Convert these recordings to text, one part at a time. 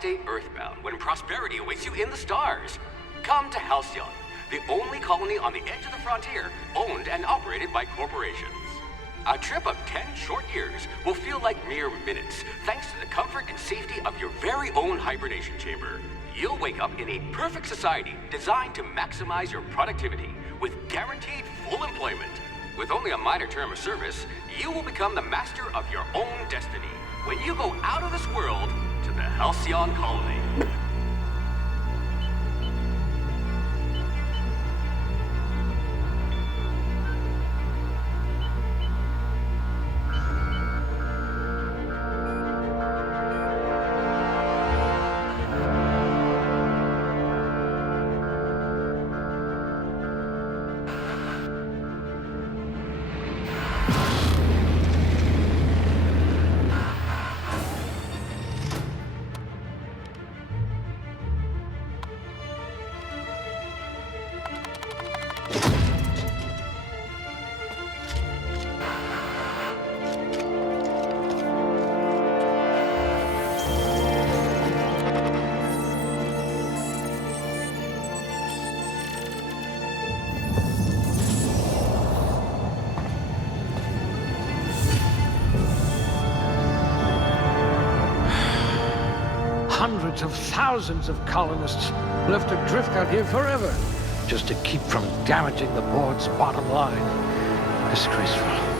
stay earthbound when prosperity awaits you in the stars. Come to Halcyon, the only colony on the edge of the frontier, owned and operated by corporations. A trip of 10 short years will feel like mere minutes, thanks to the comfort and safety of your very own hibernation chamber. You'll wake up in a perfect society designed to maximize your productivity, with guaranteed full employment. With only a minor term of service, you will become the master of your own destiny when you go out of this world to the Halcyon colony. Hundreds of thousands of colonists left adrift out here forever, just to keep from damaging the board's bottom line. Disgraceful.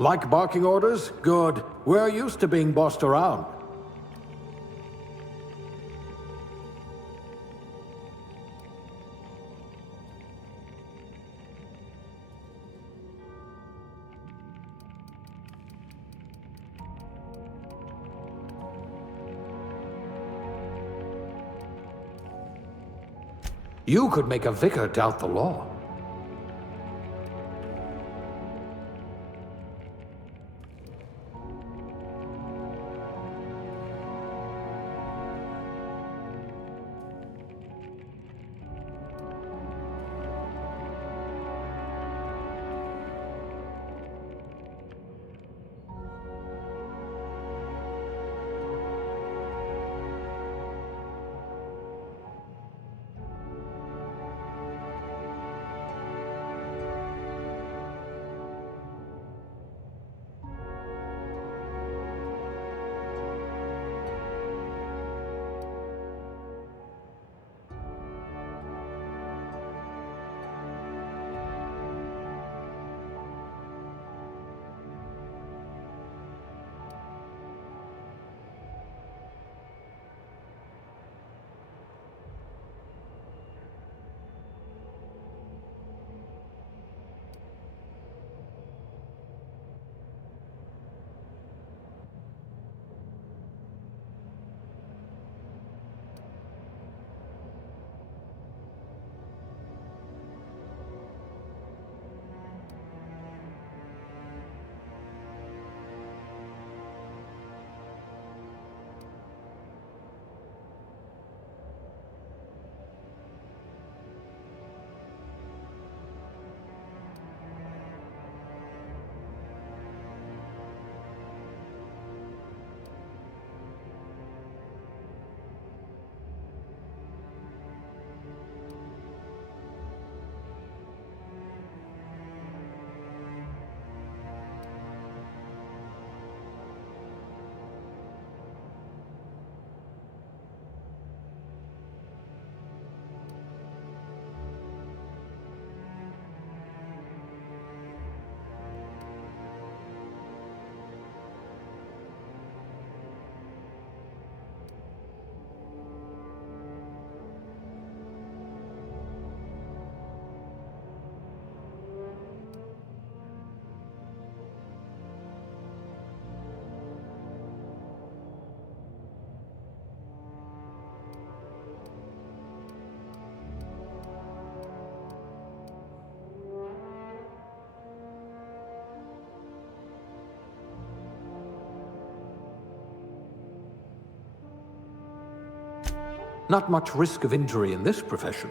Like barking orders? Good. We're used to being bossed around. You could make a vicar doubt the law. Not much risk of injury in this profession.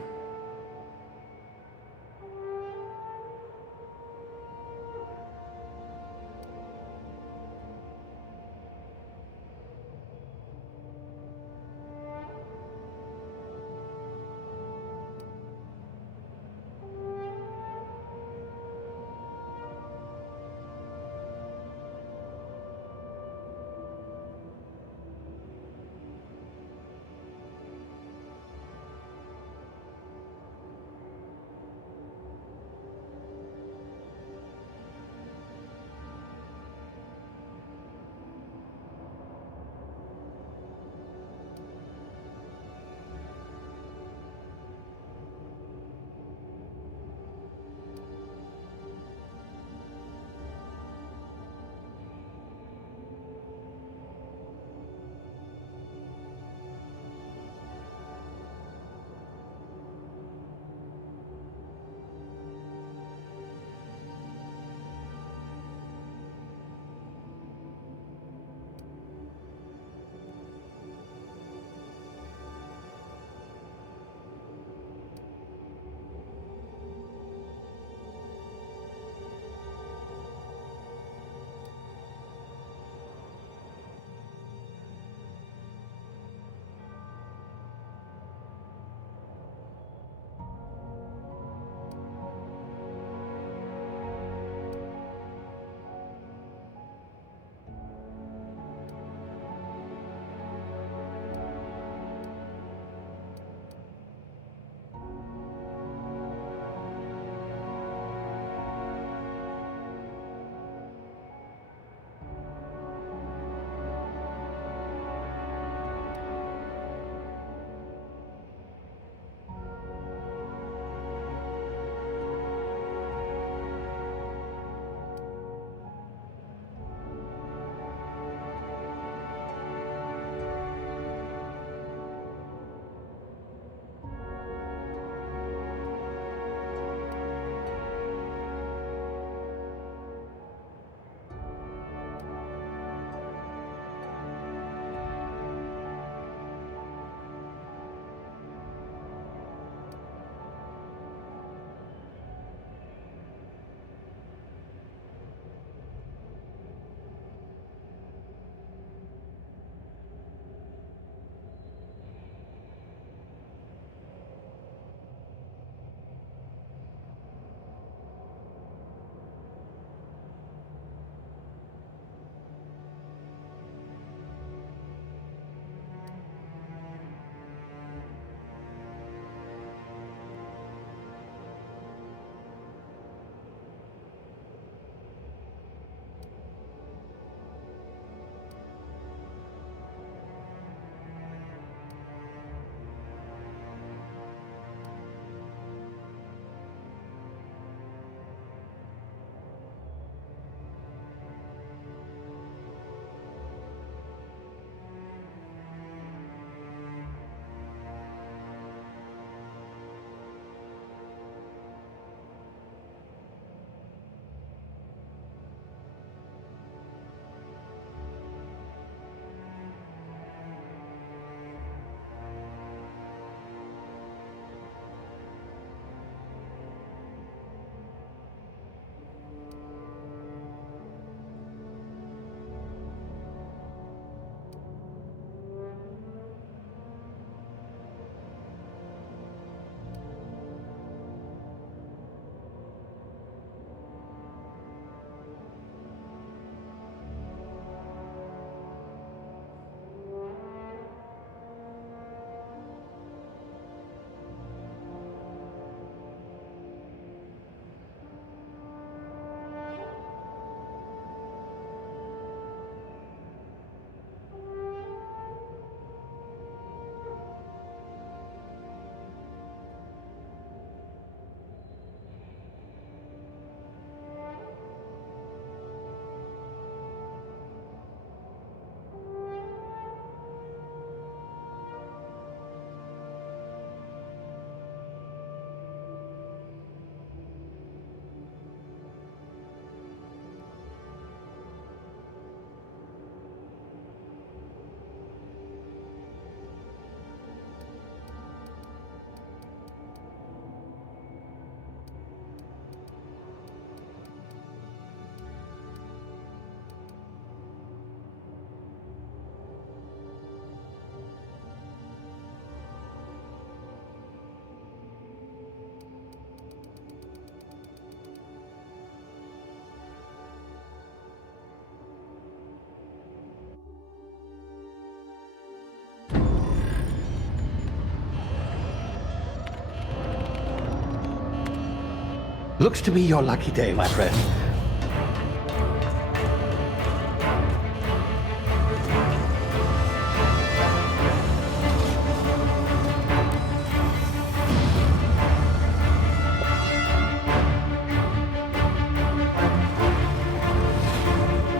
Looks to be your lucky day, my friend.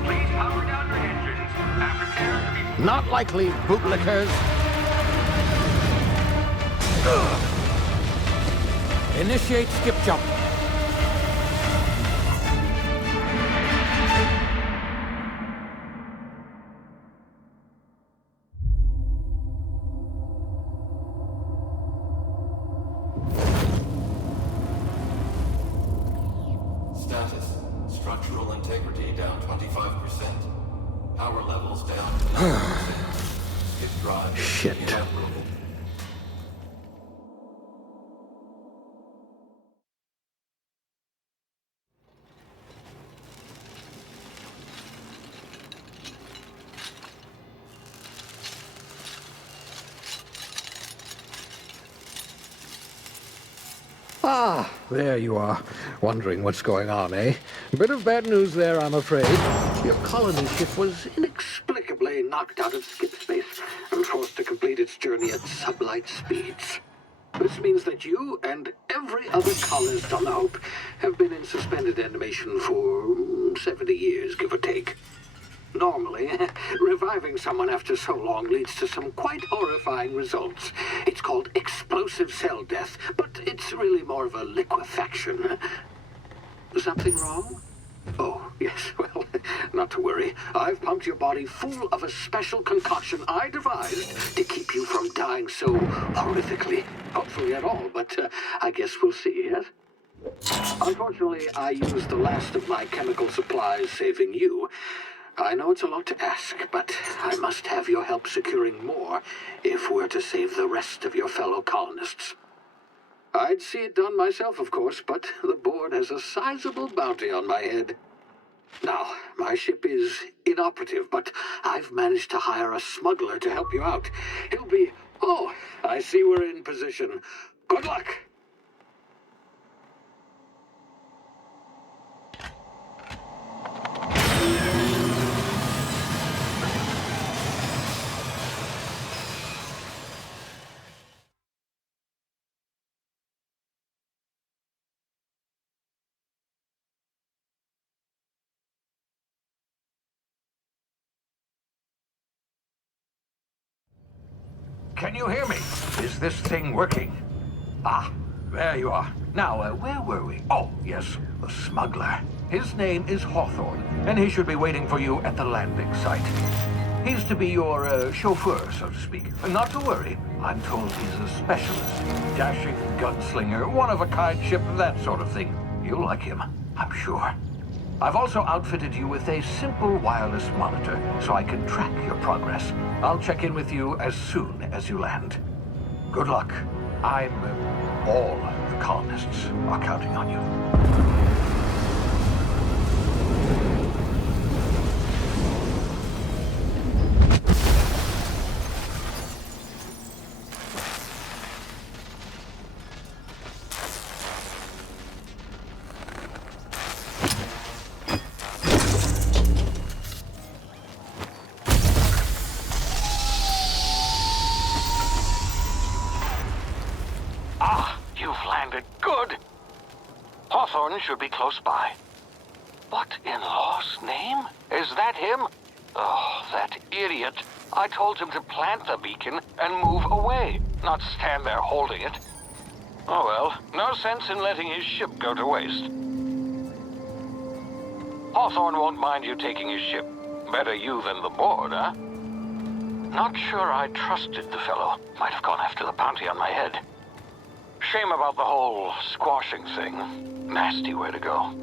Please power down your engines and prepare to be... Not likely, bootlickers. Initiate skip jump. Status. Structural integrity down 25%. Power levels down to 90%. Skip drive. Shit. Inoperable. Ah, there you are. Wondering what's going on, eh? Bit of bad news there, I'm afraid. Your colony ship was inexplicably knocked out of skip space and forced to complete its journey at sublight speeds. This means that you and every other colonist on the Hope have been in suspended animation for 70 years, give or take. Normally, reviving someone after so long leads to some quite horrifying results. It's called explosive cell death, but it's really more of a liquefaction. Something wrong? Oh, yes, well, not to worry. I've pumped your body full of a special concoction I devised to keep you from dying so horrifically. Hopefully at all, but I guess we'll see, yes? Unfortunately, I used the last of my chemical supplies saving you. I know it's a lot to ask, but I must have your help securing more if we're to save the rest of your fellow colonists. I'd see it done myself, of course, but the board has a sizable bounty on my head. Now, my ship is inoperative, but I've managed to hire a smuggler to help you out. He'll be... Oh, I see we're in position. Good luck! Can you hear me? Is this thing working? Ah, there you are. Now, where were we? Oh, yes, the smuggler. His name is Hawthorne, and he should be waiting for you at the landing site. He's to be your chauffeur, so to speak. Not to worry. I'm told he's a specialist. Dashing gunslinger, one-of-a-kind ship, that sort of thing. You'll like him, I'm sure. I've also outfitted you with a simple wireless monitor, so I can track your progress. I'll check in with you as soon as you land. Good luck. All the colonists are counting on you. Good. Hawthorne should be close by. What in law's name? Is that him? Oh, that idiot. I told him to plant the beacon and move away, not stand there holding it. Oh well, no sense in letting his ship go to waste. Hawthorne won't mind you taking his ship. Better you than the board, huh? Not sure I trusted the fellow. Might have gone after the bounty on my head. Shame about the whole squashing thing. Nasty way to go.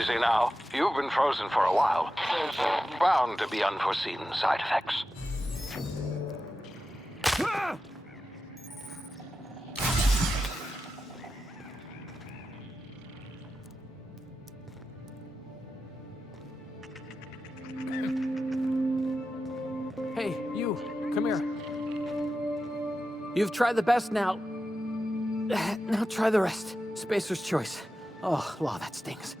easy now. You've been frozen for a while. There's bound to be unforeseen side effects. Hey, you, come here. You've tried the best now. Now try the rest. Spacer's choice. Oh, law, that stings.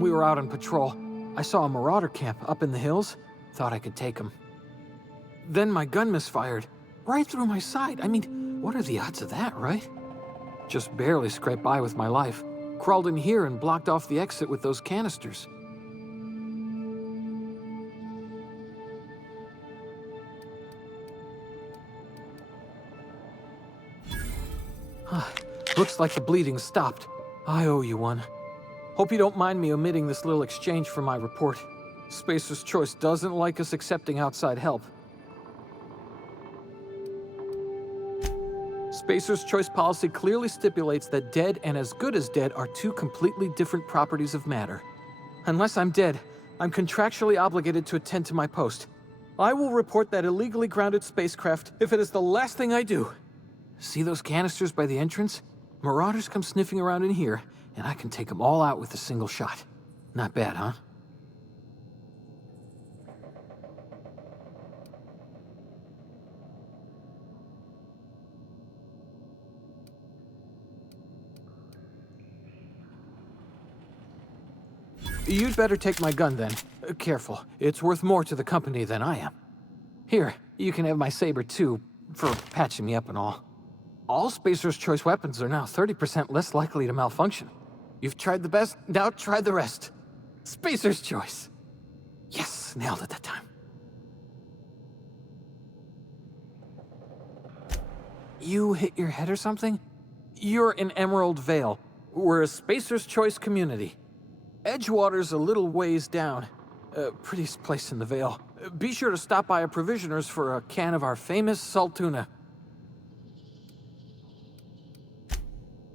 We were out on patrol. I saw a marauder camp up in the hills. Thought I could take him. Then my gun misfired. Right through my side. I mean, what are the odds of that, right? Just barely scraped by with my life. Crawled in here and blocked off the exit with those canisters. Looks like the bleeding stopped. I owe you one. Hope you don't mind me omitting this little exchange from my report. Spacer's Choice doesn't like us accepting outside help. Spacer's Choice policy clearly stipulates that dead and as good as dead are two completely different properties of matter. Unless I'm dead, I'm contractually obligated to attend to my post. I will report that illegally grounded spacecraft if it is the last thing I do. See those canisters by the entrance? Marauders come sniffing around in here, and I can take them all out with a single shot. Not bad, huh? You'd better take my gun then. Careful, it's worth more to the company than I am. Here, you can have my saber too, for patching me up and all. All Spacer's Choice weapons are now 30% less likely to malfunction. You've tried the best, now try the rest. Spacer's Choice. Yes, nailed it that time. You hit your head or something? You're in Emerald Vale. We're a Spacer's Choice community. Edgewater's a little ways down. Prettiest place in the Vale. Be sure to stop by a provisioner's for a can of our famous salt tuna.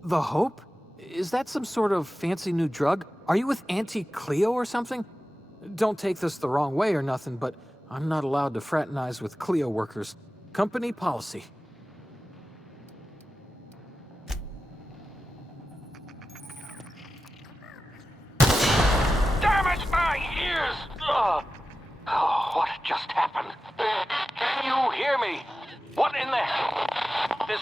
The Hope? Is that some sort of fancy new drug? Are you with Auntie Cleo or something? Don't take this the wrong way or nothing, but I'm not allowed to fraternize with Cleo workers. Company policy. Damn it, my ears! Oh, what just happened? Can you hear me? What in the... This...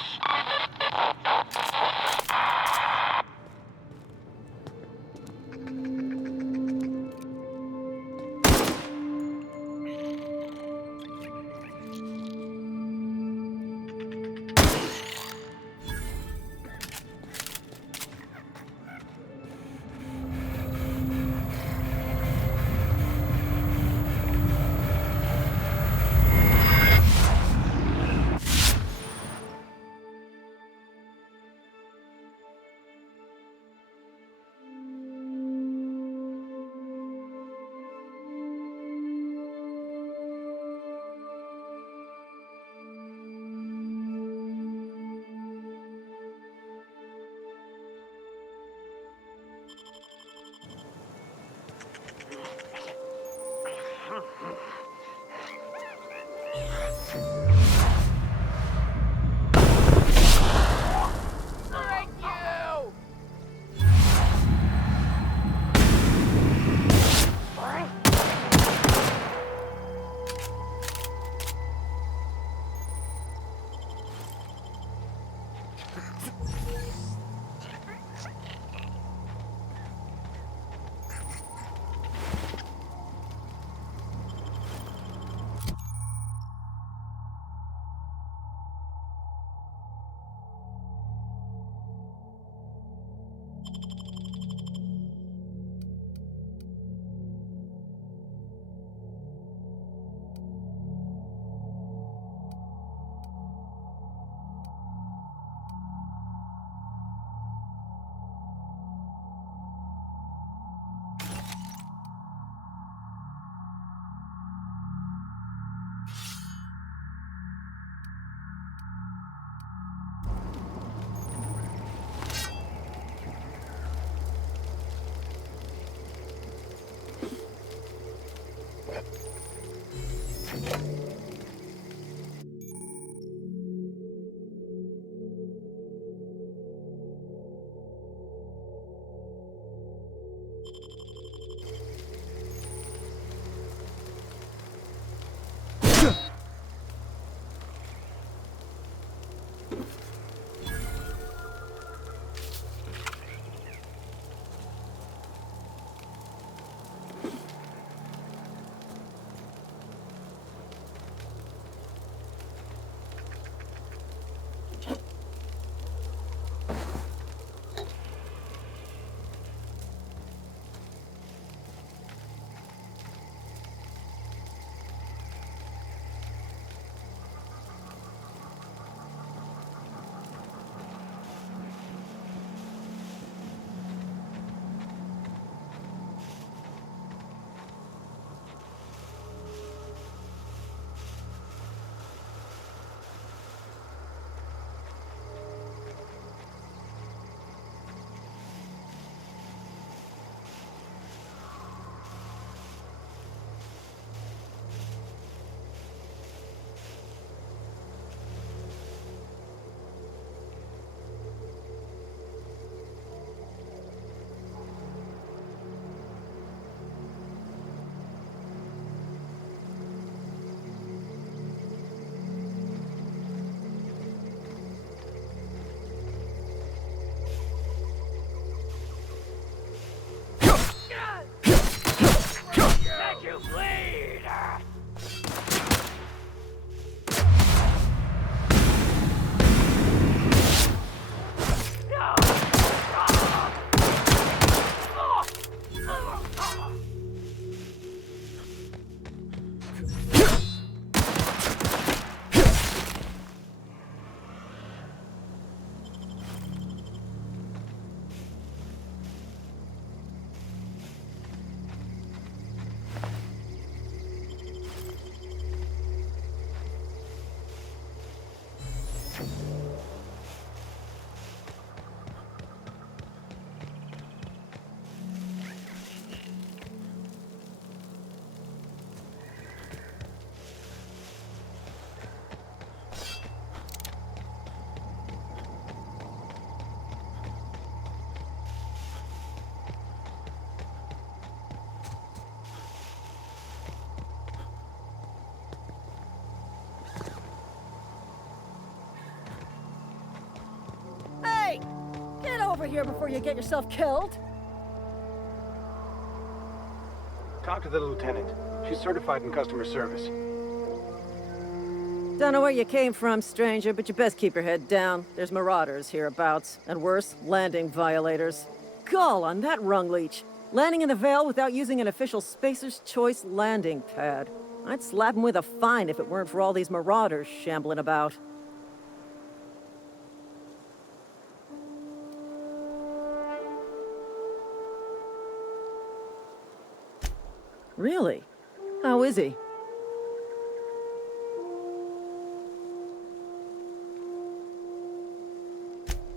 Hey! Get over here before you get yourself killed! Talk to the lieutenant. She's certified in customer service. Don't know where you came from, stranger, but you best keep your head down. There's marauders hereabouts, and worse, landing violators. Gall on that rung leech! Landing in the Vale without using an official Spacer's Choice landing pad. I'd slap him with a fine if it weren't for all these marauders shambling about. Really? How is he?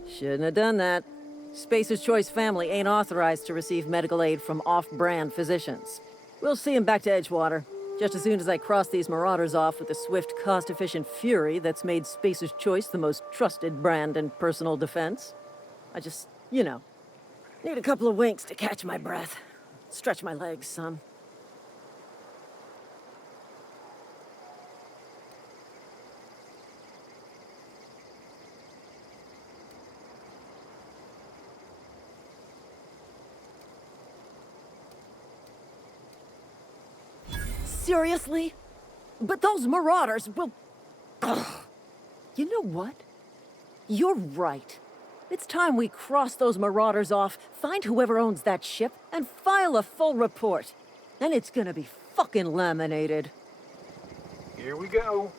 Shouldn't have done that. Spacer's Choice family ain't authorized to receive medical aid from off-brand physicians. We'll see him back to Edgewater, just as soon as I cross these marauders off with the swift, cost-efficient fury that's made Spacer's Choice the most trusted brand in personal defense. I just, you know, need a couple of winks to catch my breath. Stretch my legs some. Seriously? But those marauders will... Ugh. You know what? You're right. It's time we cross those marauders off, find whoever owns that ship, and file a full report. Then it's gonna be fucking laminated. Here we go.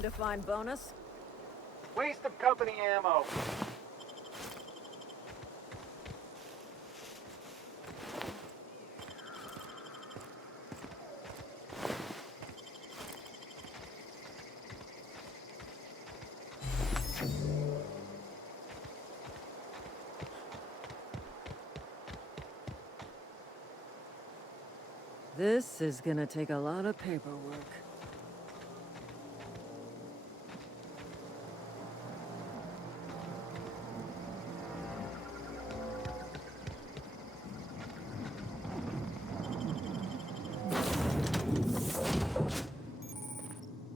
To find bonus. Waste of company ammo. This is gonna take a lot of paperwork.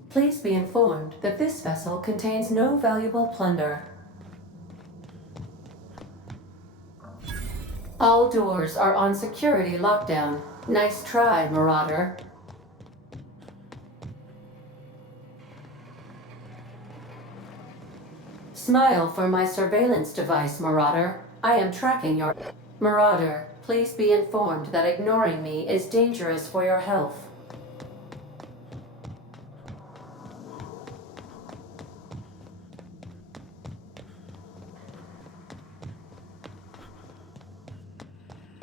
Please be informed that this vessel contains no valuable plunder. All doors are on security lockdown. Nice try, Marauder. Smile for my surveillance device, Marauder. I am tracking your... Marauder, please be informed that ignoring me is dangerous for your health.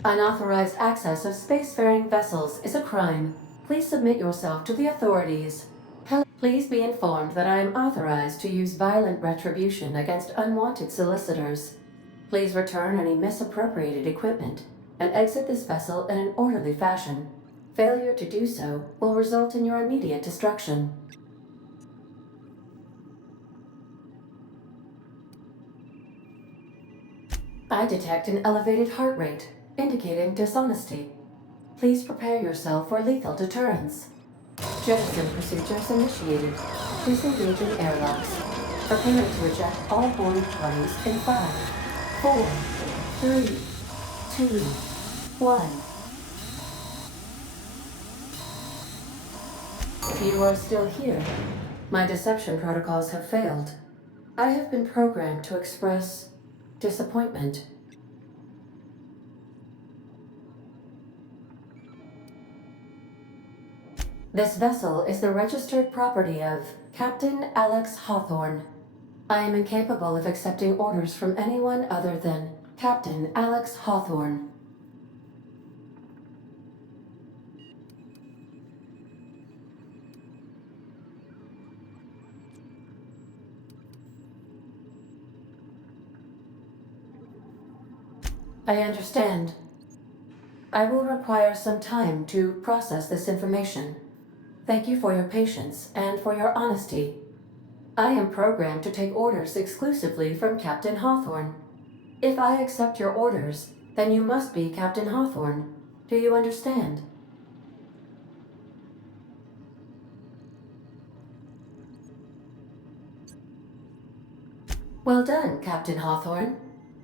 Unauthorized access of spacefaring vessels is a crime. Please submit yourself to the authorities. Please be informed that I am authorized to use violent retribution against unwanted solicitors. Please return any misappropriated equipment and exit this vessel in an orderly fashion. Failure to do so will result in your immediate destruction. I detect an elevated heart rate, indicating dishonesty. Please prepare yourself for lethal deterrence. Jettison procedures initiated. Disengaging airlocks. Preparing to eject all boarding parties in 5, 4, 3, 2, 1. You are still here. My deception protocols have failed. I have been programmed to express disappointment. This vessel is the registered property of Captain Alex Hawthorne. I am incapable of accepting orders from anyone other than Captain Alex Hawthorne. I understand. I will require some time to process this information. Thank you for your patience and for your honesty. I am programmed to take orders exclusively from Captain Hawthorne. If I accept your orders, then you must be Captain Hawthorne. Do you understand? Well done, Captain Hawthorne.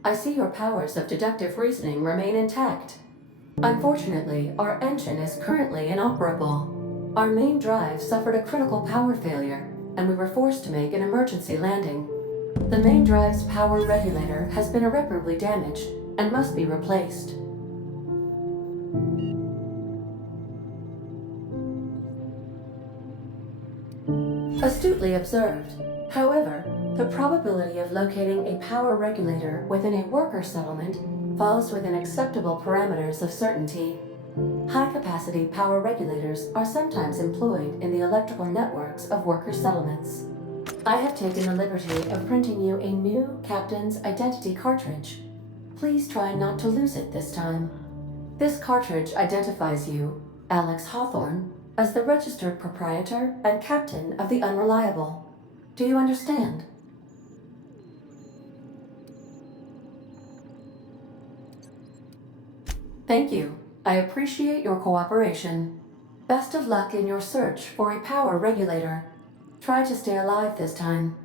I see your powers of deductive reasoning remain intact. Unfortunately, our engine is currently inoperable. Our main drive suffered a critical power failure, and we were forced to make an emergency landing. The main drive's power regulator has been irreparably damaged and must be replaced. Astutely observed. However, the probability of locating a power regulator within a worker settlement falls within acceptable parameters of certainty. High-capacity power regulators are sometimes employed in the electrical networks of worker settlements. I have taken the liberty of printing you a new captain's identity cartridge. Please try not to lose it this time. This cartridge identifies you, Alex Hawthorne, as the registered proprietor and captain of the Unreliable. Do you understand? Thank you. I appreciate your cooperation. Best of luck in your search for a power regulator. Try to stay alive this time.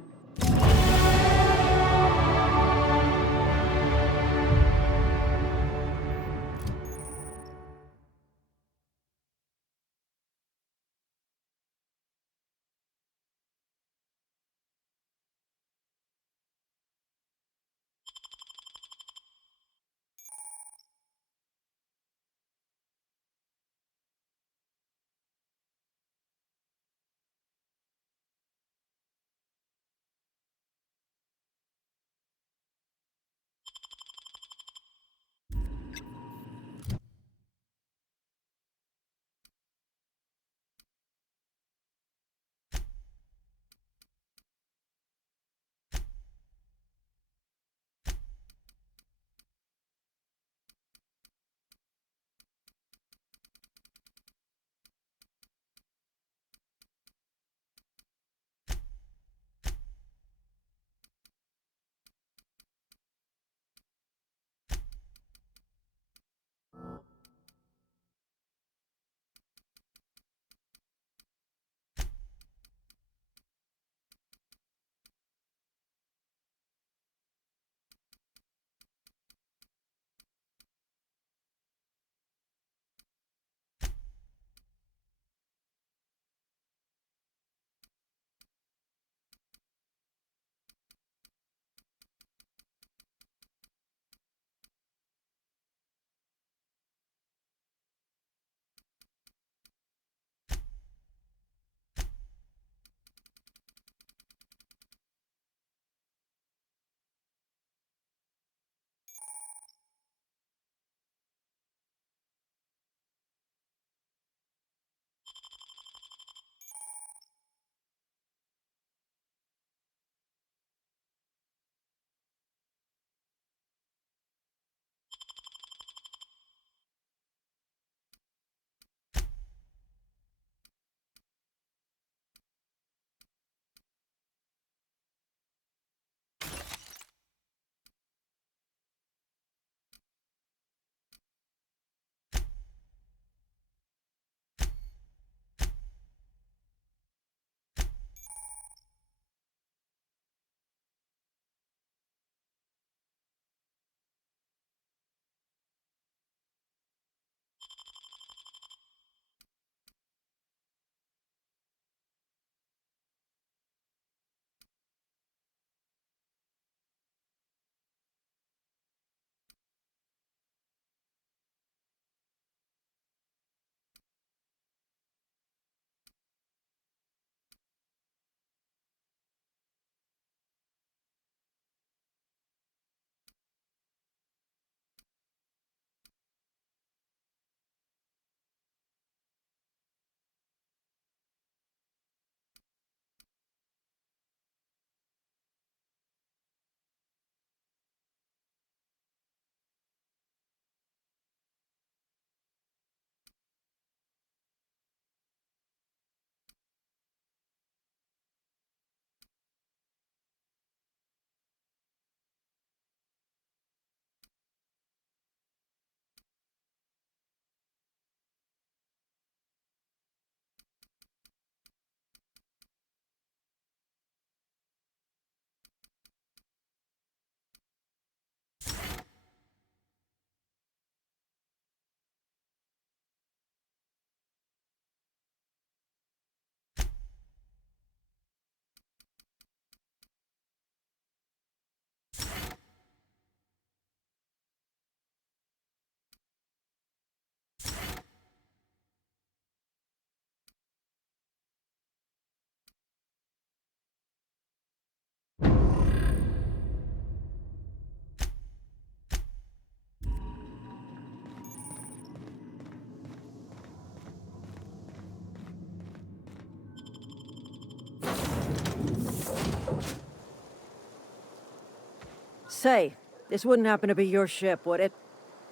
Say, this wouldn't happen to be your ship, would it?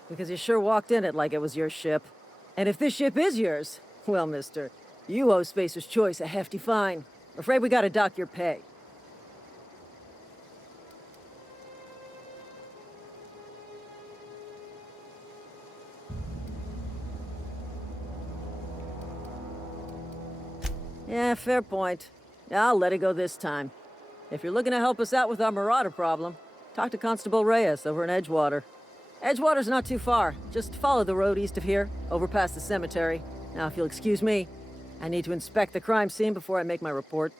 Because you sure walked in it like it was your ship. And if this ship is yours, well, mister, you owe Spacer's Choice a hefty fine. Afraid we gotta dock your pay. Yeah, fair point. I'll let it go this time. If you're looking to help us out with our marauder problem, talk to Constable Reyes over in Edgewater. Edgewater's not too far. Just follow the road east of here, over past the cemetery. Now, if you'll excuse me, I need to inspect the crime scene before I make my report.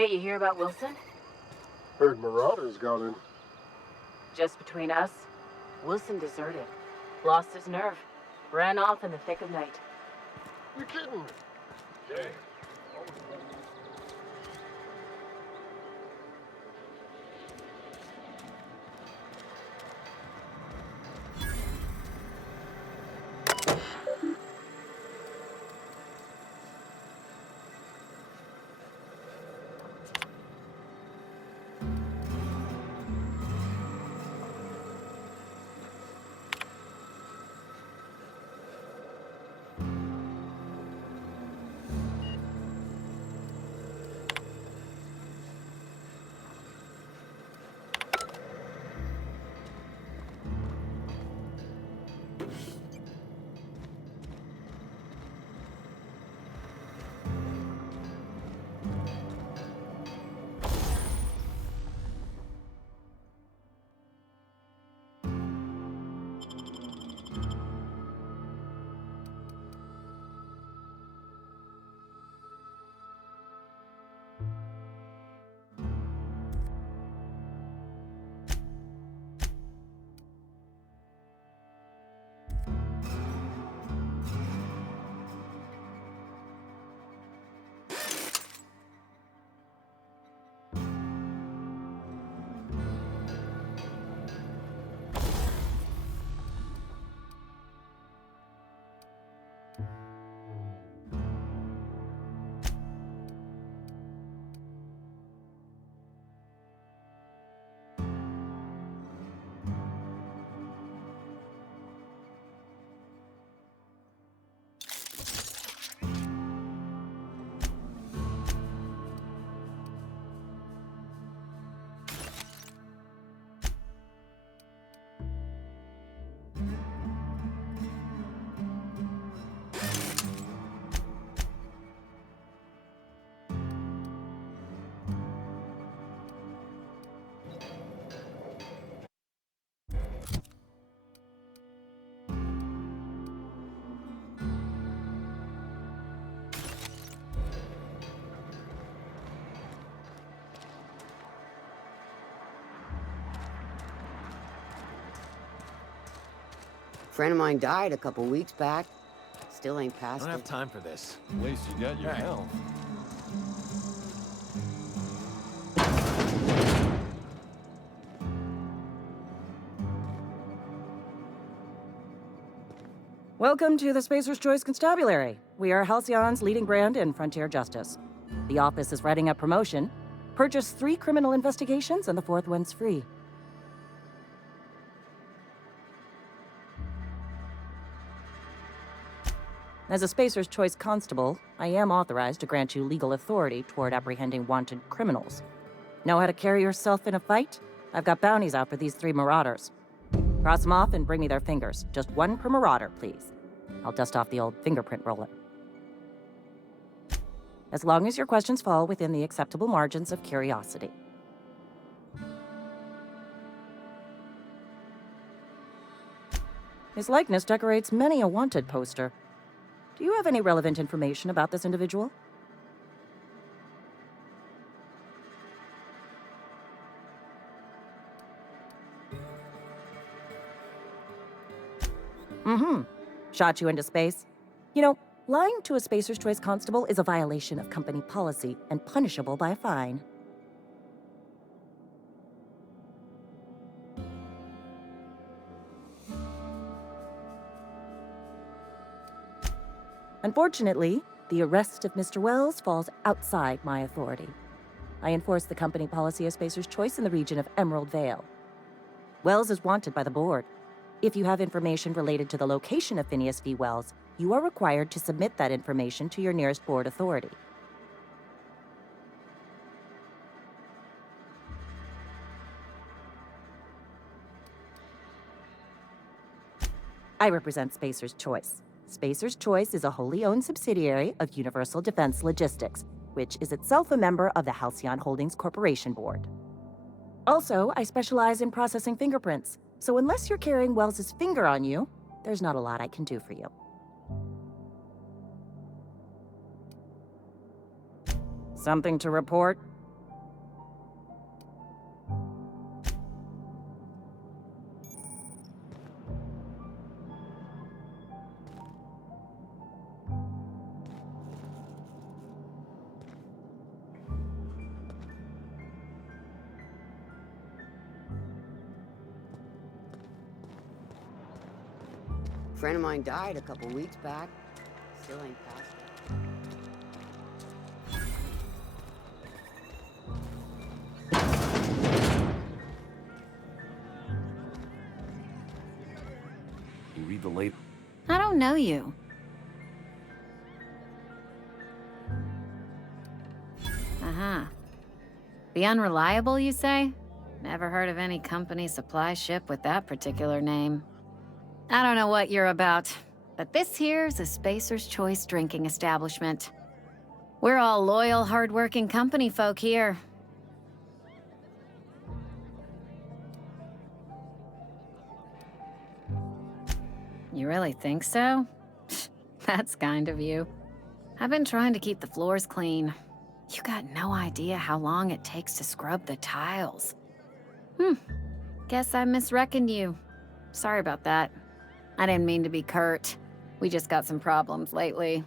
Hey, you hear about Wilson? Heard Marauders got in. Just between us, Wilson deserted. Lost his nerve. Ran off in the thick of night. You're kidding me. Dang. Friend of mine died a couple weeks back. Still ain't I past don't have it. time for this. At least you got your Hey. health. Welcome to the Spacer's Choice Constabulary. We are Halcyon's leading brand in frontier justice. The office is writing up promotion. Purchase 3 criminal investigations and the 4th one's free. As a Spacer's Choice Constable, I am authorized to grant you legal authority toward apprehending wanted criminals. Know how to carry yourself in a fight? I've got bounties out for these 3 marauders. Cross them off and bring me their fingers. Just 1 per marauder, please. I'll dust off the old fingerprint roller. As long as your questions fall within the acceptable margins of curiosity. His likeness decorates many a wanted poster. Do you have any relevant information about this individual? Shot you into space? You know, lying to a Spacer's Choice Constable is a violation of company policy and punishable by a fine. Unfortunately, the arrest of Mr. Wells falls outside my authority. I enforce the company policy of Spacer's Choice in the region of Emerald Vale. Wells is wanted by the board. If you have information related to the location of Phineas V. Wells, you are required to submit that information to your nearest board authority. I represent Spacer's Choice. Spacer's Choice is a wholly owned subsidiary of Universal Defense Logistics, which is itself a member of the Halcyon Holdings Corporation Board. Also, I specialize in processing fingerprints, so unless you're carrying Wells's finger on you, there's not a lot I can do for you. Something to report? Friend of mine died a couple weeks back. Still ain't past it. You read the label. I don't know you. Uh-huh. The Unreliable, you say? Never heard of any company supply ship with that particular name. I don't know what you're about, but this here's a Spacer's Choice drinking establishment. We're all loyal, hard-working company folk here. You really think so? That's kind of you. I've been trying to keep the floors clean. You got no idea how long it takes to scrub the tiles. Guess I misreckoned you. Sorry about that. I didn't mean to be curt. We just got some problems lately.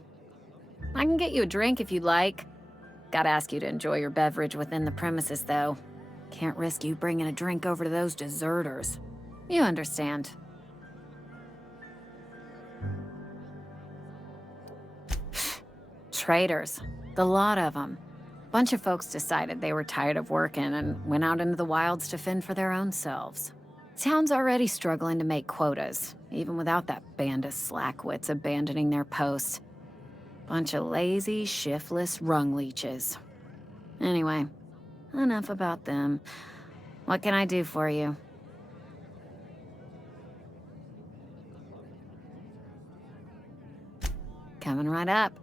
I can get you a drink if you'd like. Gotta ask you to enjoy your beverage within the premises, though. Can't risk you bringing a drink over to those deserters. You understand. Traitors. The lot of them. Bunch of folks decided they were tired of working and went out into the wilds to fend for their own selves. Town's already struggling to make quotas, even without that band of slackwits abandoning their posts. Bunch of lazy, shiftless rung leeches. Anyway, enough about them. What can I do for you? Coming right up.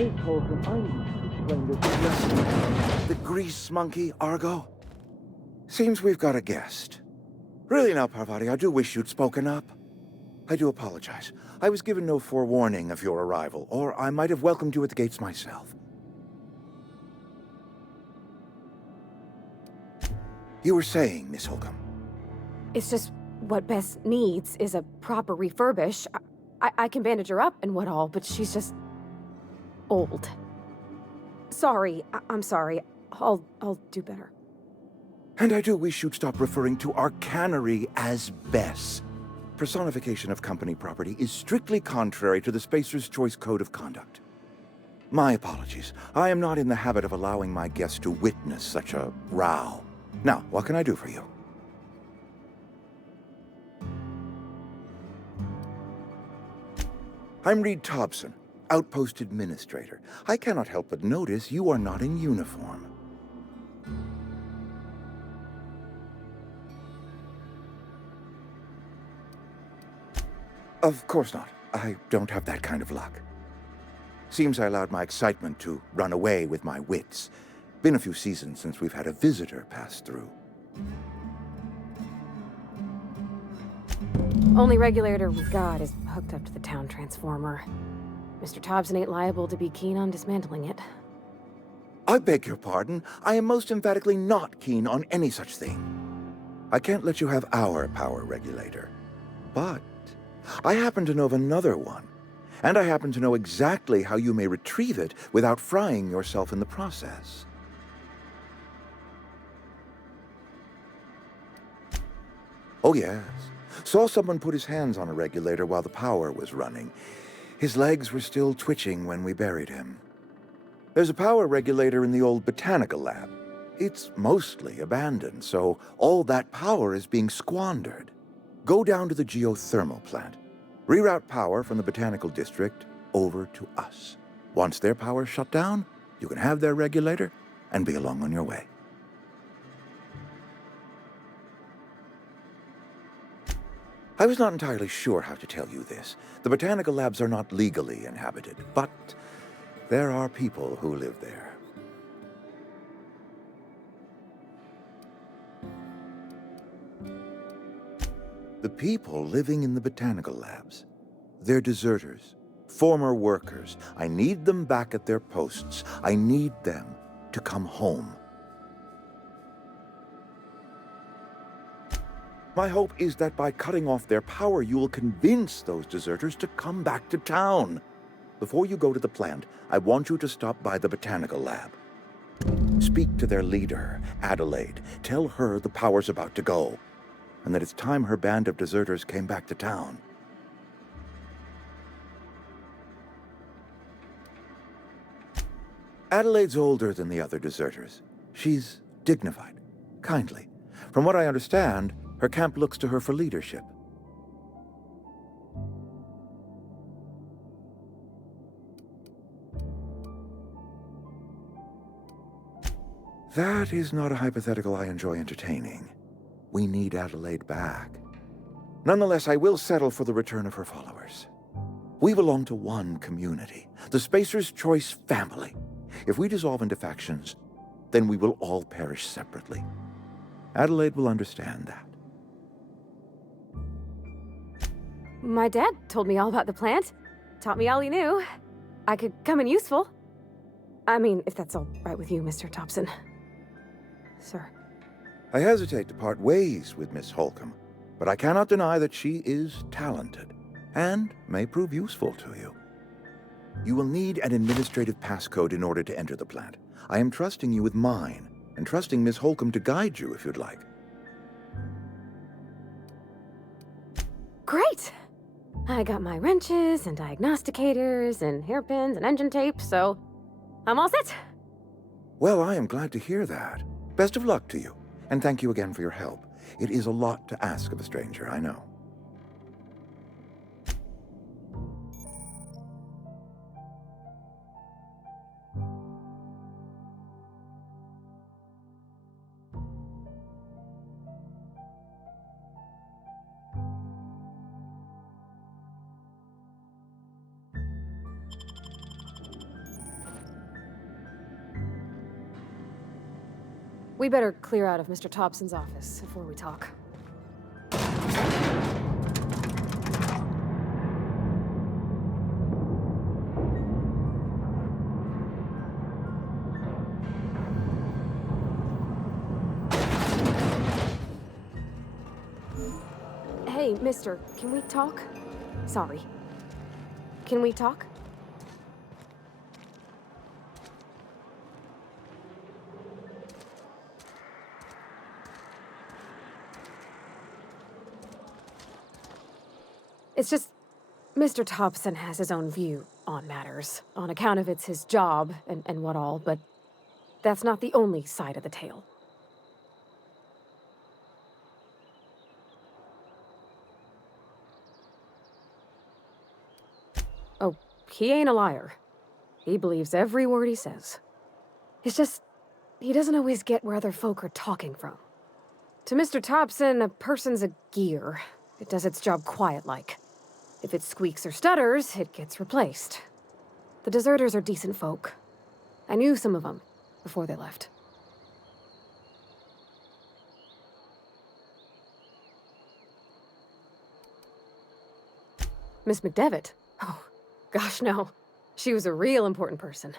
Miss Holcomb, I need to explain this. The grease monkey, Argo? Seems we've got a guest. Really now, Parvati, I do wish you'd spoken up. I do apologize. I was given no forewarning of your arrival, or I might have welcomed you at the gates myself. You were saying, Miss Holcomb. It's just what Bess needs is a proper refurbish. I can bandage her up and what all, but she's just old. Sorry, I'm sorry. I'll do better. And I do wish you'd stop referring to our cannery as Bess. Personification of company property is strictly contrary to the Spacer's Choice Code of Conduct. My apologies. I am not in the habit of allowing my guests to witness such a row. Now, what can I do for you? I'm Reed Thompson, Outpost Administrator. I cannot help but notice you are not in uniform. Of course not. I don't have that kind of luck. Seems I allowed my excitement to run away with my wits. Been a few seasons since we've had a visitor pass through. Only regulator we got is hooked up to the town transformer. Mr. Thompson ain't liable to be keen on dismantling it. I beg your pardon. I am most emphatically not keen on any such thing. I can't let you have our power regulator. But I happen to know of another one. And I happen to know exactly how you may retrieve it without frying yourself in the process. Oh, yes. Saw someone put his hands on a regulator while the power was running. His legs were still twitching when we buried him. There's a power regulator in the old botanical lab. It's mostly abandoned, so all that power is being squandered. Go down to the geothermal plant. Reroute power from the botanical district over to us. Once their power's shut down, you can have their regulator and be along on your way. I was not entirely sure how to tell you this. The botanical labs are not legally inhabited, but there are people who live there. The people living in the botanical labs, they're deserters, former workers. I need them back at their posts. I need them to come home. My hope is that by cutting off their power, you will convince those deserters to come back to town. Before you go to the plant, I want you to stop by the botanical lab. Speak to their leader, Adelaide. Tell her the power's about to go, and that it's time her band of deserters came back to town. Adelaide's older than the other deserters. She's dignified, kindly. From what I understand, her camp looks to her for leadership. That is not a hypothetical I enjoy entertaining. We need Adelaide back. Nonetheless, I will settle for the return of her followers. We belong to one community, the Spacer's Choice family. If we dissolve into factions, then we will all perish separately. Adelaide will understand that. My dad told me all about the plant. Taught me all he knew. I could come in useful. I mean, if that's all right with you, Mr. Thompson. Sir. I hesitate to part ways with Miss Holcomb, but I cannot deny that she is talented and may prove useful to you. You will need an administrative passcode in order to enter the plant. I am trusting you with mine, and trusting Miss Holcomb to guide you if you'd like. Great! I got my wrenches and diagnosticators and hairpins and engine tape, so I'm all set. Well, I am glad to hear that. Best of luck to you, and thank you again for your help. It is a lot to ask of a stranger, I know. We better clear out of Mr. Thompson's office before we talk. Hey, mister, can we talk? Sorry. Can we talk? It's just, Mr. Thompson has his own view on matters, on account of it's his job and what all, but that's not the only side of the tale. Oh, he ain't a liar. He believes every word he says. It's just, he doesn't always get where other folk are talking from. To Mr. Thompson, a person's a gear. It does its job quiet-like. If it squeaks or stutters, it gets replaced. The deserters are decent folk. I knew some of them before they left. Miss McDevitt? Oh, gosh, no. She was a real important person.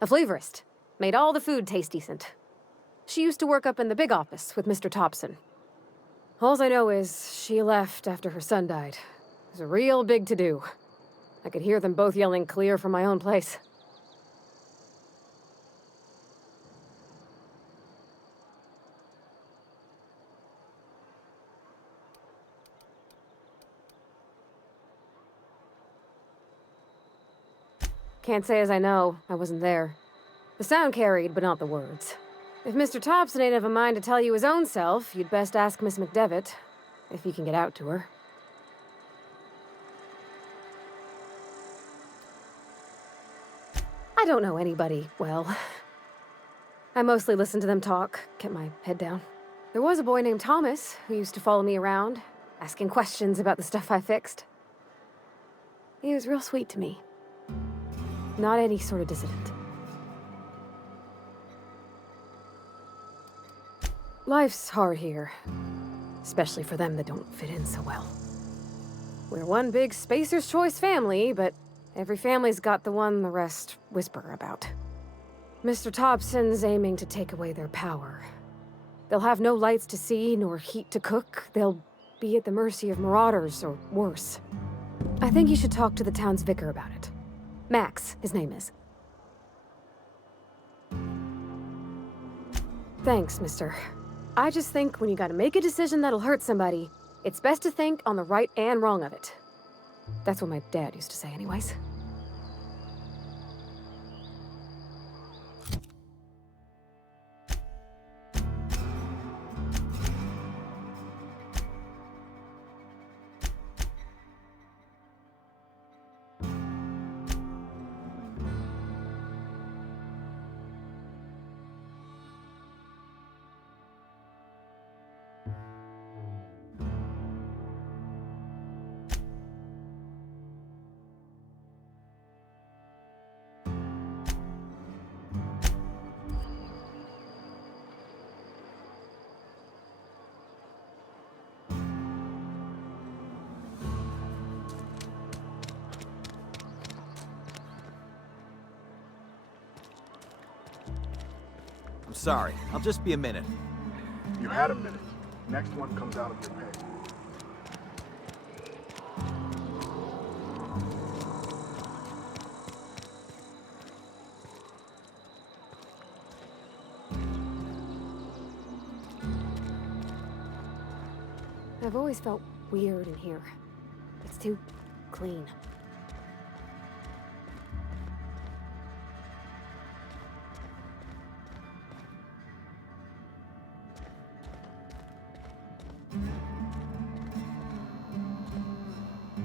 A flavorist. Made all the food taste decent. She used to work up in the big office with Mr. Thompson. Alls I know is she left after her son died. It was a real big to-do. I could hear them both yelling clear from my own place. Can't say as I know. I wasn't there. The sound carried, but not the words. If Mr. Thompson ain't of a mind to tell you his own self, you'd best ask Miss McDevitt, if he can get out to her. I don't know anybody well. I mostly listened to them talk, kept my head down. There was a boy named Thomas who used to follow me around, asking questions about the stuff I fixed. He was real sweet to me. Not any sort of dissident. Life's hard here, especially for them that don't fit in so well. We're one big Spacer's Choice family, but every family's got the one the rest whisper about. Mr. Thompson's aiming to take away their power. They'll have no lights to see, nor heat to cook. They'll be at the mercy of marauders, or worse. I think you should talk to the town's vicar about it. Max, his name is. Thanks, mister. I just think when you gotta make a decision that'll hurt somebody, it's best to think on the right and wrong of it. That's what my dad used to say anyways. I'm sorry. I'll just be a minute. You had a minute. Next one comes out of your pay. I've always felt weird in here. It's too clean.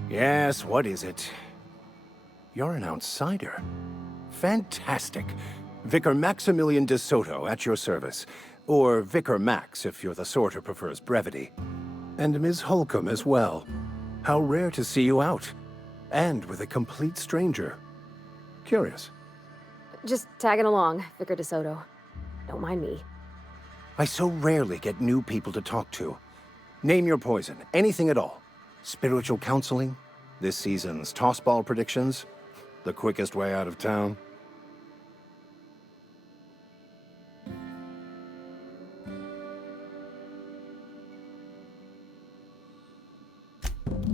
Yes, what is it? You're an outsider. Fantastic. Vicar Maximilian de Soto, at your service. Or Vicar Max, if you're the sort who prefers brevity. And Ms. Holcomb as well. How rare to see you out. And with a complete stranger. Curious. Just tagging along, Vicar DeSoto. Don't mind me. I so rarely get new people to talk to. Name your poison, anything at all. Spiritual counseling, this season's tossball predictions, the quickest way out of town.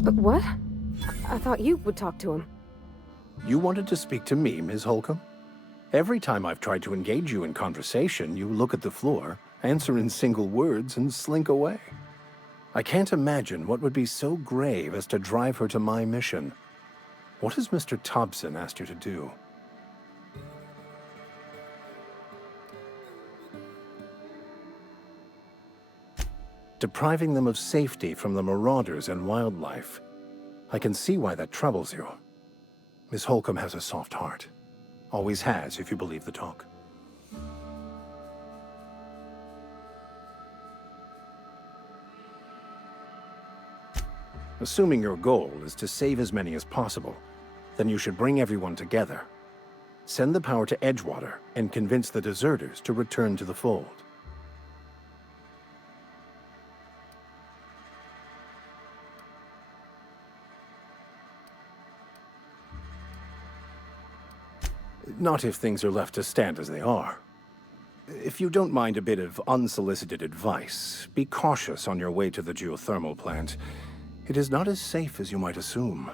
What? I thought you would talk to him. You wanted to speak to me, Ms. Holcomb? Every time I've tried to engage you in conversation, you look at the floor, answer in single words, and slink away. I can't imagine what would be so grave as to drive her to my mission. What has Mr. Thompson asked you to do? Depriving them of safety from the marauders and wildlife. I can see why that troubles you. Miss Holcomb has a soft heart. Always has, if you believe the talk. Assuming your goal is to save as many as possible, then you should bring everyone together. Send the power to Edgewater and convince the deserters to return to the fold. Not if things are left to stand as they are. If you don't mind a bit of unsolicited advice, be cautious on your way to the geothermal plant. It is not as safe as you might assume.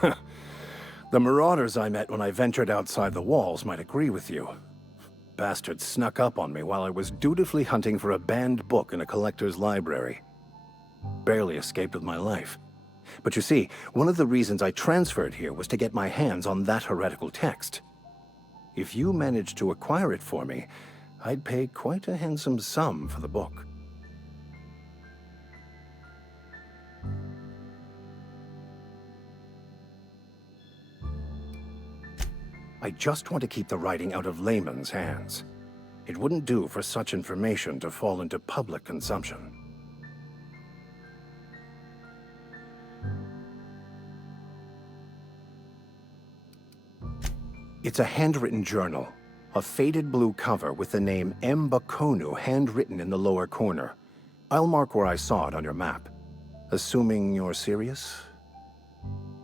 The marauders I met when I ventured outside the walls might agree with you. Bastards snuck up on me while I was dutifully hunting for a banned book in a collector's library. Barely escaped with my life. But you see, one of the reasons I transferred here was to get my hands on that heretical text. If you managed to acquire it for me, I'd pay quite a handsome sum for the book. I just want to keep the writing out of layman's hands. It wouldn't do for such information to fall into public consumption. It's a handwritten journal, a faded blue cover with the name M. Bakonu handwritten in the lower corner. I'll mark where I saw it on your map. Assuming you're serious?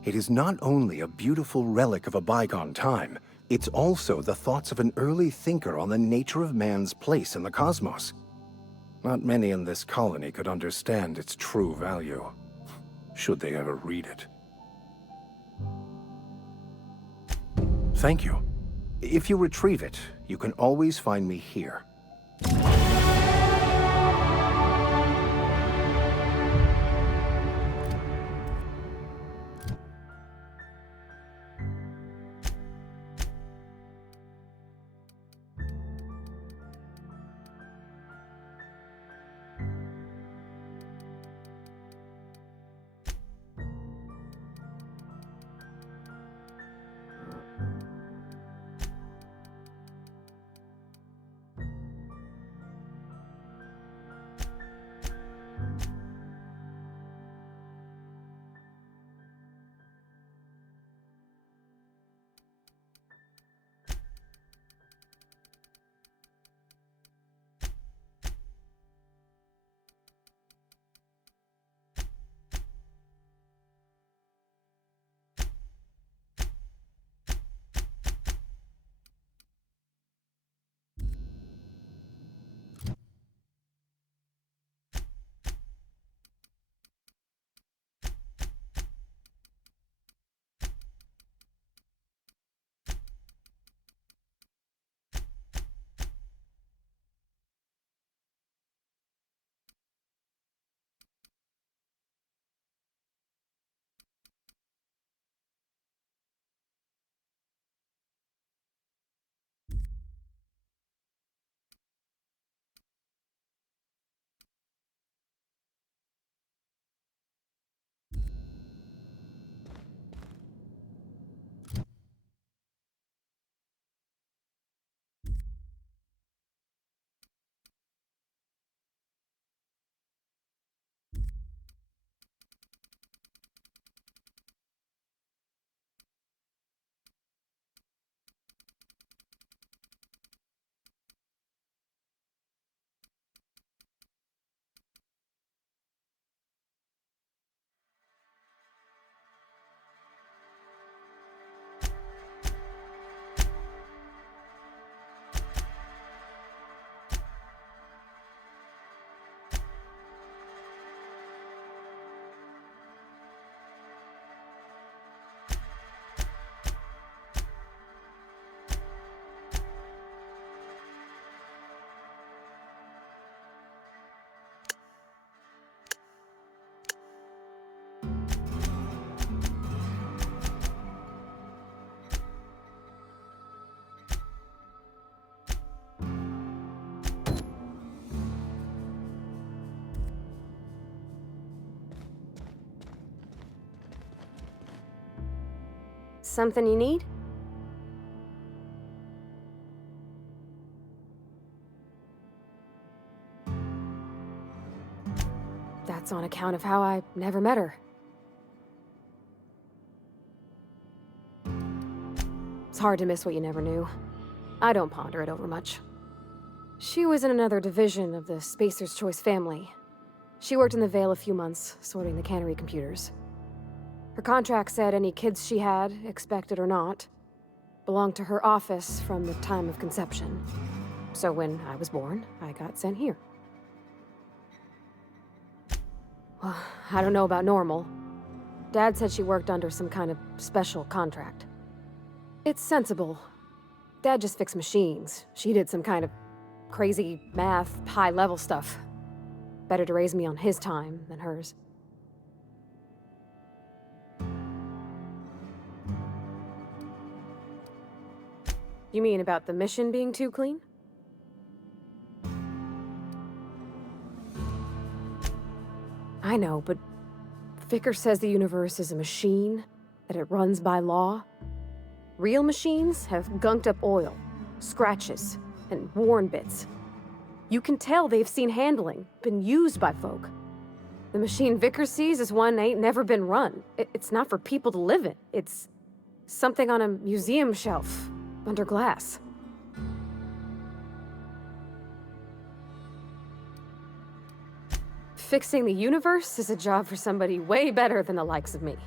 It is not only a beautiful relic of a bygone time, it's also the thoughts of an early thinker on the nature of man's place in the cosmos. Not many in this colony could understand its true value, should they ever read it. Thank you. If you retrieve it, you can always find me here. something you need? That's on account of how I never met her. It's hard to miss what you never knew. I don't ponder it over much. She was in another division of the Spacer's Choice family. She worked in the Vale a few months, sorting the cannery computers. Her contract said any kids she had, expected or not, belonged to her office from the time of conception. So when I was born, I got sent here. Well, I don't know about normal. Dad said she worked under some kind of special contract. It's sensible. Dad just fixed machines. She did some kind of crazy math, high-level stuff. Better to raise me on his time than hers. You mean about the mission being too clean? I know, but Vicker says the universe is a machine, that it runs by law. Real machines have gunked up oil, scratches, and worn bits. You can tell they've seen handling, been used by folk. The machine Vicker sees is one ain't never been run. It's not for people to live in. It's something on a museum shelf, under glass. Fixing the universe is a job for somebody way better than the likes of me.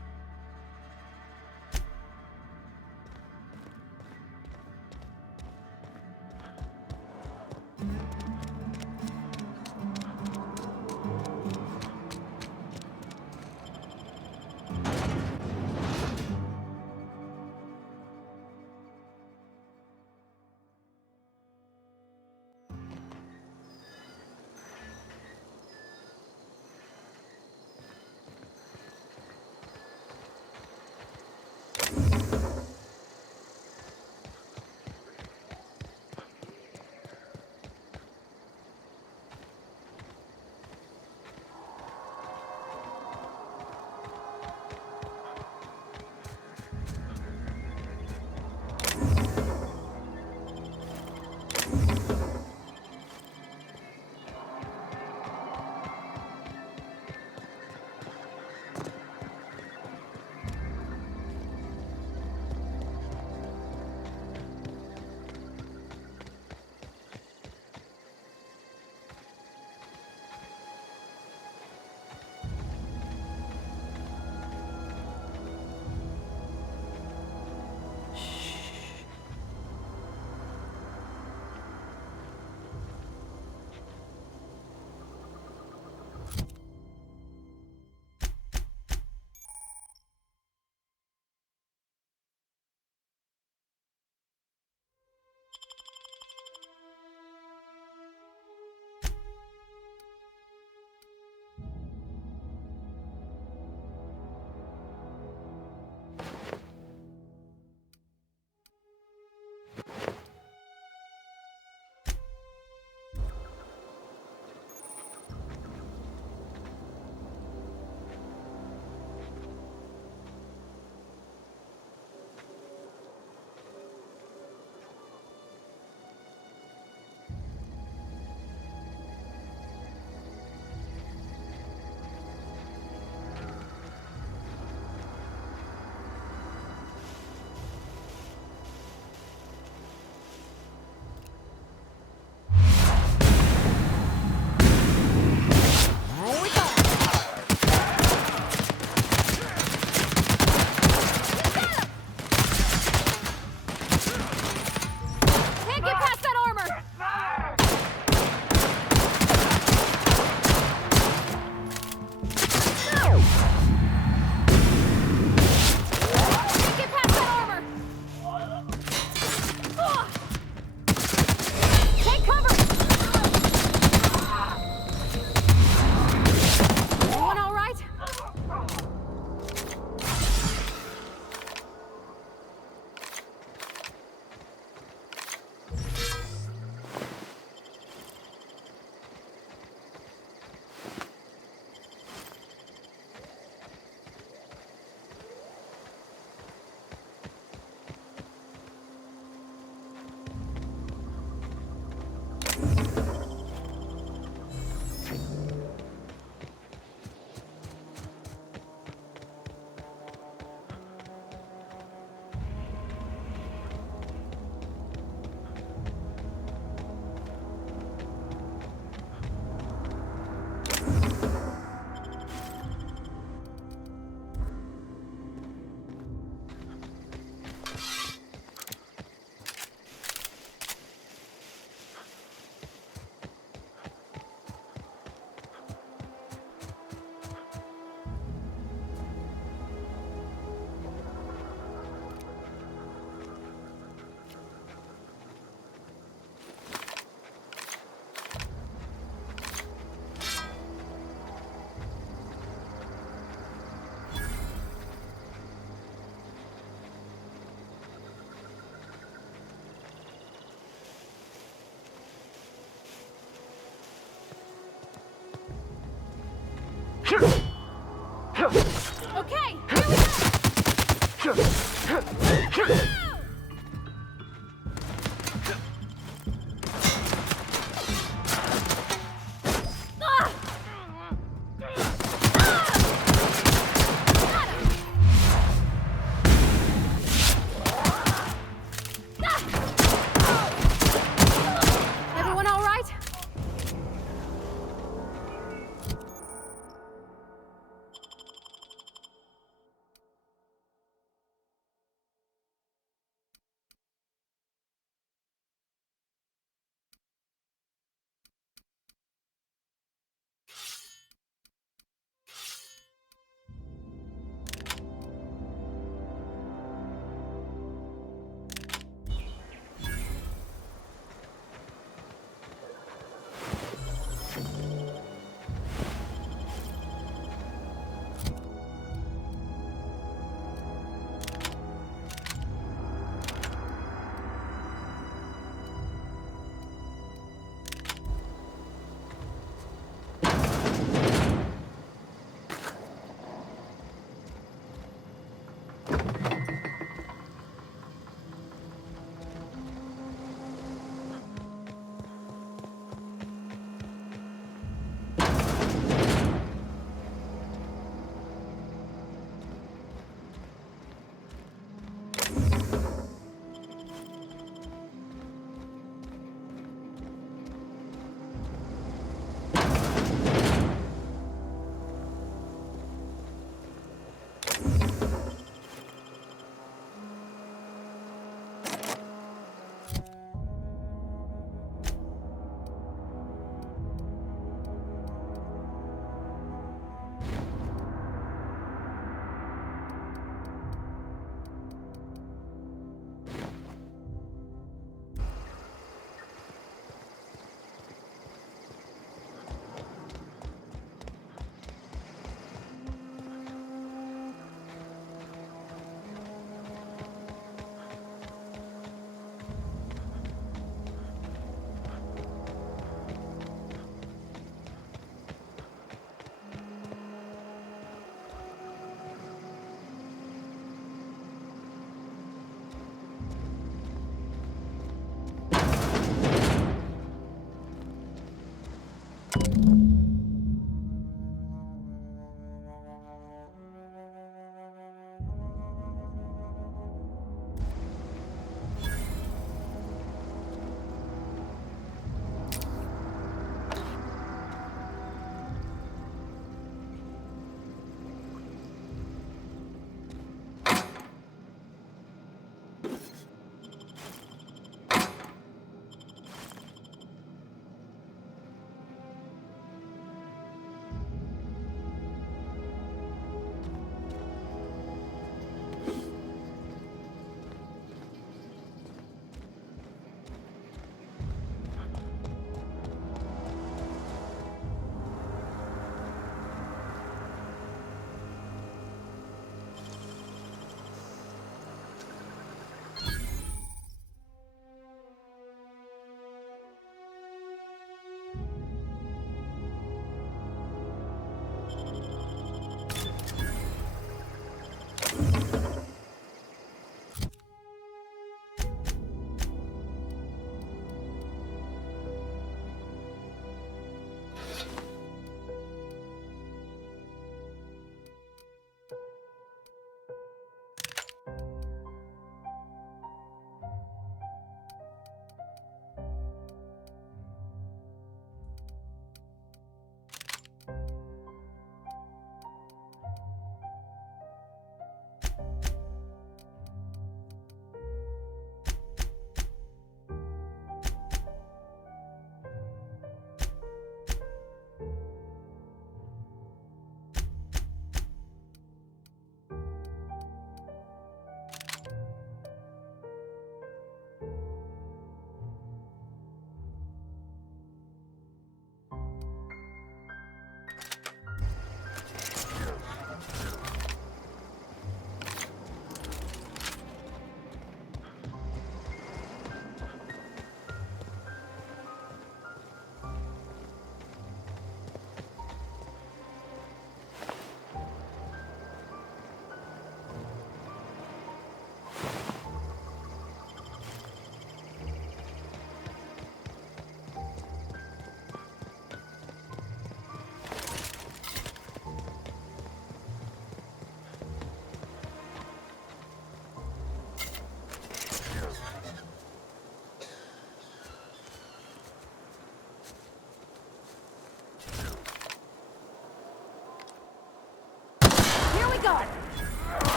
Here we go!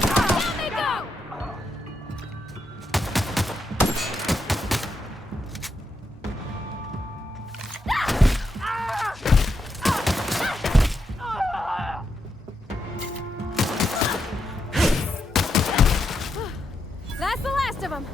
Down they go! That's the last of them.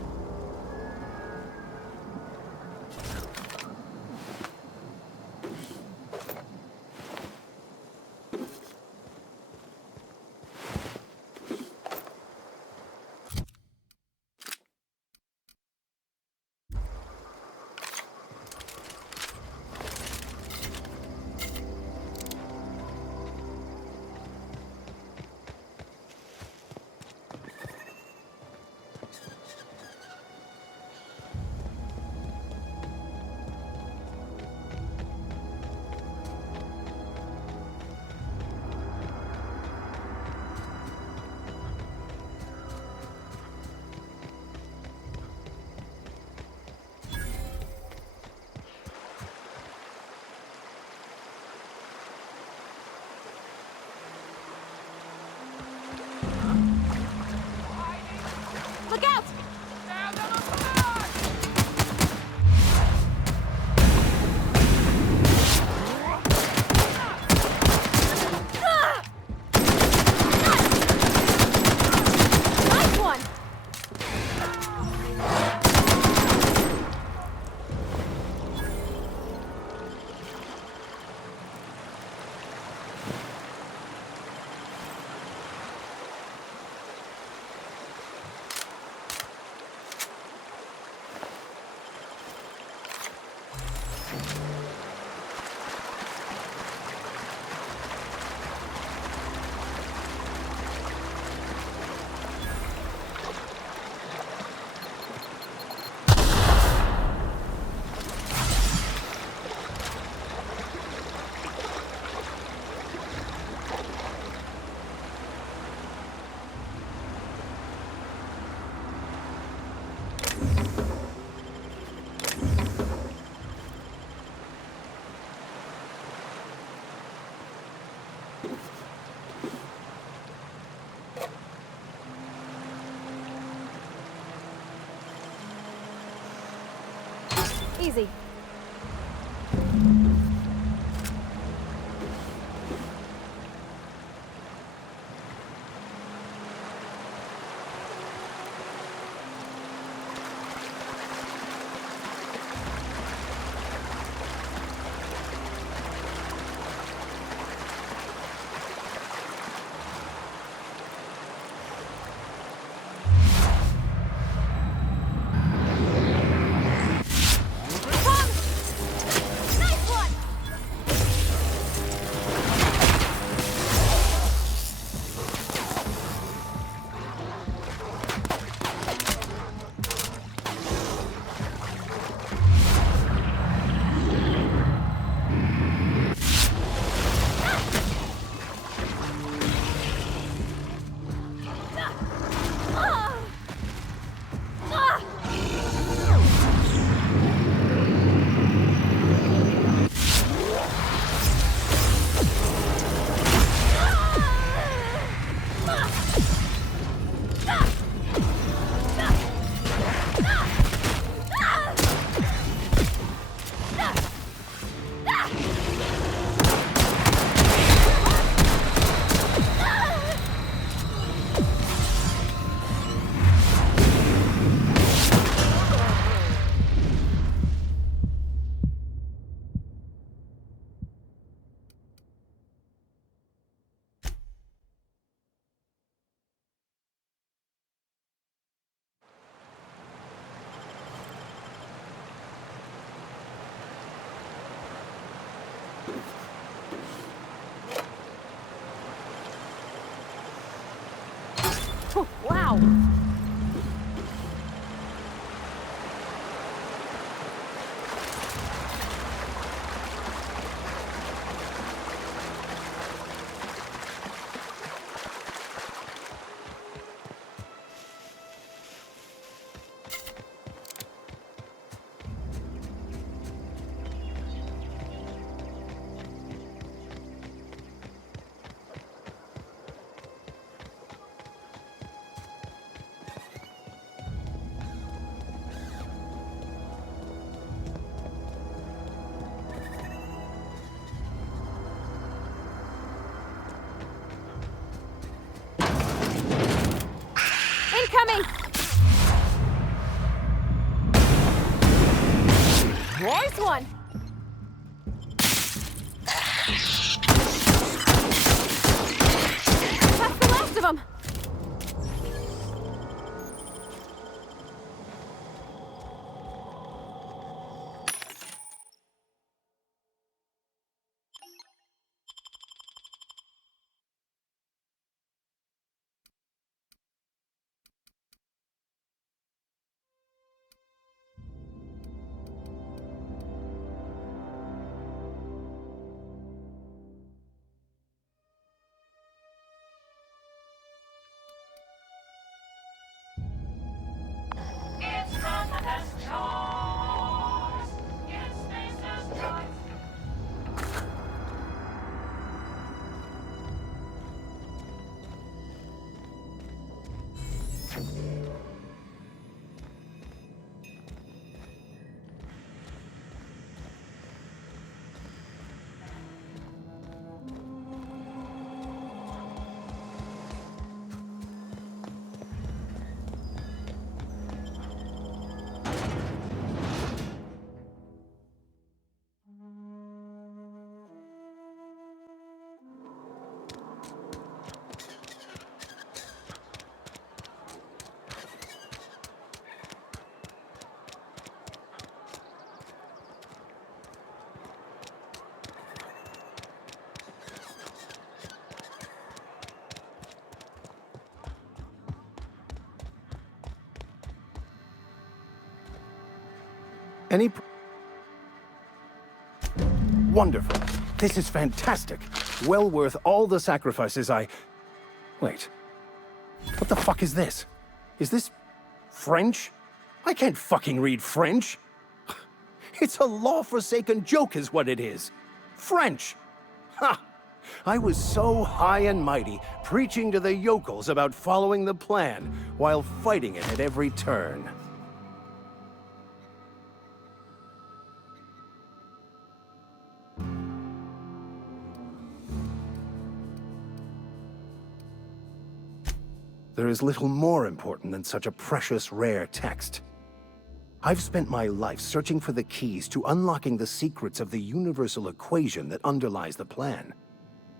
Look out! Nice one! Easy. Come coming! Nice one! That's the last of them! Any... Wonderful. This is fantastic. Well worth all the sacrifices I... Wait. What the fuck is this? Is this... French? I can't fucking read French. It's a law-forsaken joke is what it is. French! Ha! I was so high and mighty, preaching to the yokels about following the plan, while fighting it at every turn. There is little more important than such a precious, rare text. I've spent my life searching for the keys to unlocking the secrets of the universal equation that underlies the plan.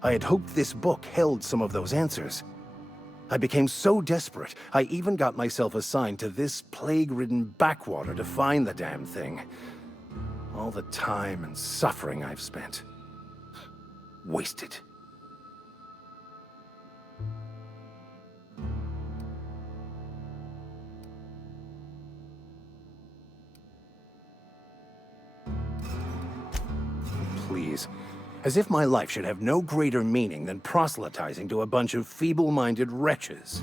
I had hoped this book held some of those answers. I became so desperate, I even got myself assigned to this plague-ridden backwater to find the damn thing. All the time and suffering I've spent. Wasted. Please. As if my life should have no greater meaning than proselytizing to a bunch of feeble-minded wretches.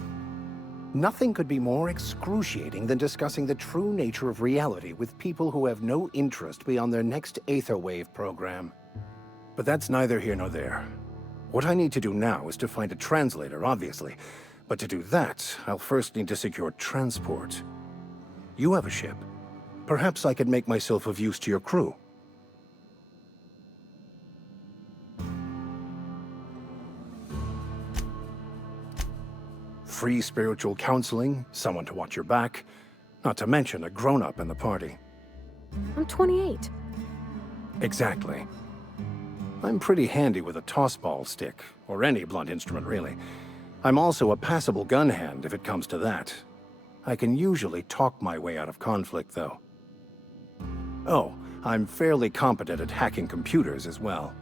Nothing could be more excruciating than discussing the true nature of reality with people who have no interest beyond their next Aetherwave program. But that's neither here nor there. What I need to do now is to find a translator, obviously. But to do that, I'll first need to secure transport. You have a ship. Perhaps I could make myself of use to your crew. Free spiritual counseling, someone to watch your back, not to mention a grown-up in the party. I'm 28. Exactly. I'm pretty handy with a tossball stick, or any blunt instrument, really. I'm also a passable gun hand if it comes to that. I can usually talk my way out of conflict, though. Oh, I'm fairly competent at hacking computers as well.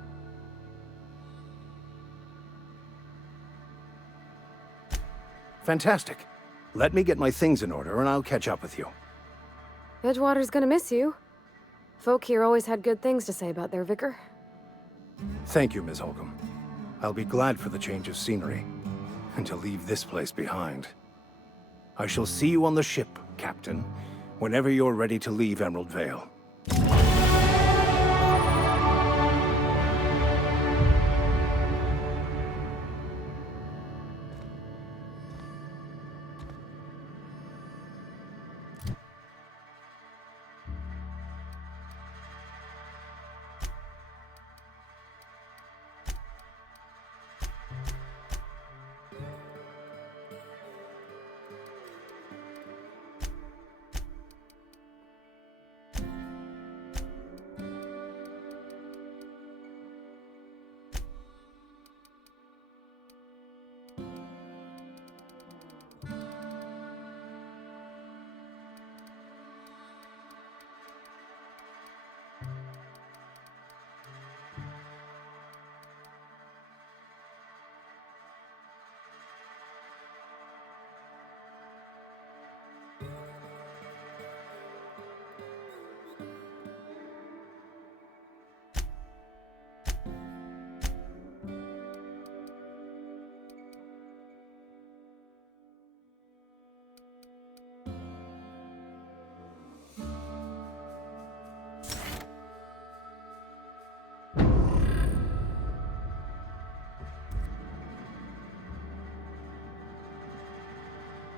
Fantastic. Let me get my things in order and I'll catch up with you. Edgewater's gonna miss you. Folk here always had good things to say about their vicar. Thank you, Ms. Holcomb. I'll be glad for the change of scenery, and to leave this place behind. I shall see you on the ship, Captain, whenever you're ready to leave Emerald Vale.